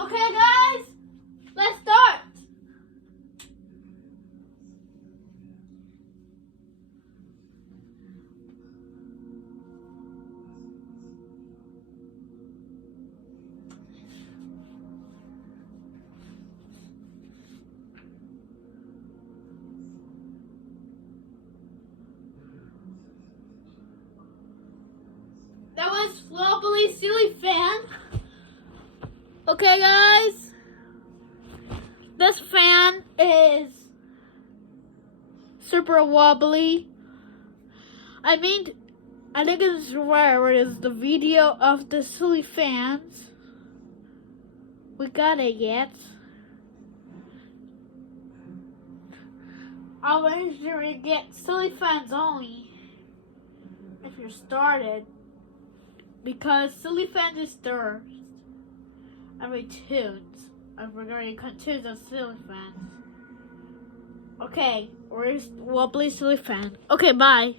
Okay, guys, let's start. That was Wobbly Silly Fan. Okay, guys, this fan is super wobbly. I think it's where is the video of the silly fans. We got it yet. I'll make sure you get silly fans only if you're started, because silly fans is first. Every tunes. We're going to tunes of silly fans. Okay, where's Wobbly Silly Fan? Okay, bye.